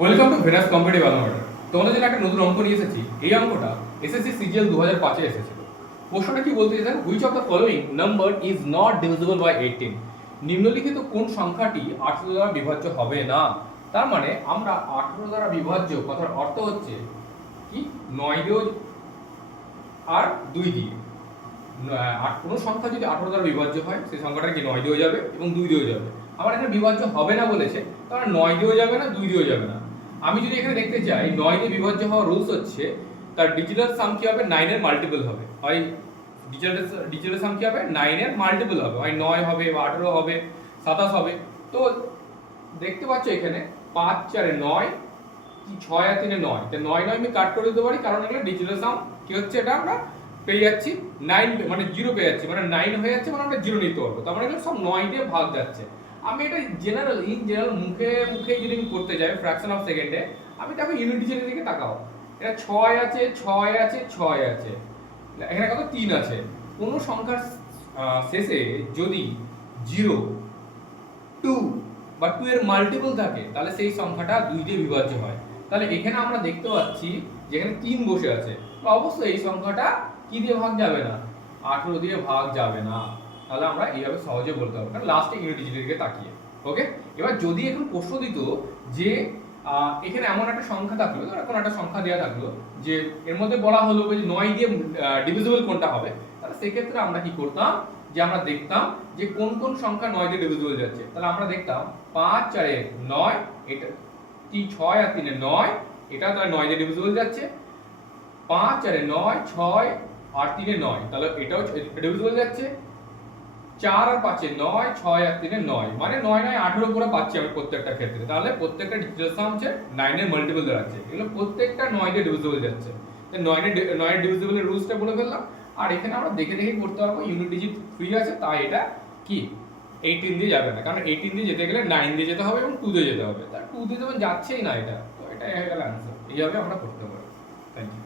Welcome to Venus competitive alma mater. তোমাদের জন্য একটা নতুন অঙ্ক নিয়ে এসেছি। এই অঙ্কটা এসএসসি সিজিএল 2005 এ এসেছিল। প্রশ্নটা কি বলতে চাইছে, which of the following number is not divisible by 18? নিম্নলিখিত কোন সংখ্যাটি 18 দ্বারা বিভাজ্য হবে না? তার মানে আমরা 18 দ্বারা বিভাজ্য কথার অর্থ হচ্ছে কি 9 দিয়েও আর 2 দিয়ে। কোনো সংখ্যা যদি 18 দ্বারা বিভাজ্য হয় সেই সংখ্যাটা কি 9 দিয়েও যাবে এবং 2 দিয়েও যাবে। আমার এখানে বিভাজ্য হবে না বলেছে, তাহলে 9 দিয়েও যাবে না 2 দিয়েও যাবে না। আমি যদি এখানে দেখতে চাই 9 দিয়ে বিভাজ্য হওয়ার রুলস হচ্ছে তার ডিজিটাল সাম কি হবে, 9 এর মাল্টিপল হবে। হয় ডিজিটাল সাম কি হবে, 9 এর মাল্টিপল হবে, হয় 9 হবে বা 18 হবে 27 হবে। তো দেখতে পাচ্ছ এখানে 5 4 এ 9, 6 আর 3 এ 9, তো 9 9 আমি কাট করে দিতে পারি, কারণ এগুলো ডিজিটাল সাম কি হচ্ছে, এটা আমরা পেয়ে যাচ্ছি 9 মানে 0 পেয়ে যাচ্ছি, মানে 9 হয়ে যাচ্ছে, মানে আমরা 0 নিতে পারবো। তার মানে এগুলো সব 9 দিয়ে ভাগ যাচ্ছে। আমি এটা জেনারেল মুখে যদি আমি করতে যাই ফ্র্যাকশন অফ সেকেন্ডে, আমি তাকে ইউনিট ডিজিটের দিকে তাকাও। এটা 6 আছে 6 আছে 6 আছে, এখানে কত 3 আছে। কোন সংখ্যার শেষে যদি 0 2 বা 2 এর মাল্টিপল থাকে তাহলে সেই সংখ্যাটা 2 দিয়ে বিভাজ্য হয়। তাহলে এখানে আমরা দেখতে পাচ্ছি যেখানে 3 বসে আছে, তো অবশ্যই এই সংখ্যাটা কি দিয়ে ভাগ যাবে না, 18 দিয়ে ভাগ যাবে না। তাহলে আমরা এইভাবে সহজে বলতে পারবো, কারণ লাস্টে ইউনিট ডিজিটের দিকে তাকিয়ে। ওকে, এবার যদি এখন প্রশ্ন দিত যে এখানে এমন একটা সংখ্যা থাকলো, ধরো কোনো একটা সংখ্যা দেওয়া থাকলো যে এর মধ্যে বলা হলো যে 9 দিয়ে ডিভিজিবল কোনটা হবে, তাহলে সেক্ষেত্রে আমরা কি করতাম, যে আমরা দেখতাম যে কোন কোন সংখ্যা 9 দিয়ে ডিভিজিবল যাচ্ছে। তাহলে আমরা দেখতাম 5 4 এ 9, এটা 6 আর 3 এ 9, এটা তাহলে 9 দিয়ে ডিভিজিবল যাচ্ছে। 5 4 এ 9, 6 আর 3 এ 9, তাহলে এটাও ডিভিজিবল যাচ্ছে। 4 আর 5 এ 9, 6 আর 3 এ 9, মানে 9 9 18 করে পাচ্ছি আমি প্রত্যেকটা ক্ষেত্রে। তাহলে প্রত্যেকটা ডিজিটাল সাম হচ্ছে 9 এর মাল্টিপল দাঁড়াচ্ছে, এগুলো প্রত্যেকটা 9 দিয়ে ডিভিজিবল যাচ্ছে। তো 9 এর ডিভিজিবলের রুলসটা বলে ফেললাম। আর এখানে আমরা দেখে দেখে করতে পারবো, ইউনিট ডিজিট ফ্রি আছে, তাই এটা কি 18 দিয়ে যাবে না, কারণ 18 দিয়ে যেতে গেলে 9 দিয়ে যেতে হবে এবং 2 দিয়ে যেতে হবে। তার 2 দিয়ে যখন যাচ্ছেই না, এটা তো এটা হয়ে গেল অ্যান্সার। এইভাবে আমরা করতে পারি। Thank you.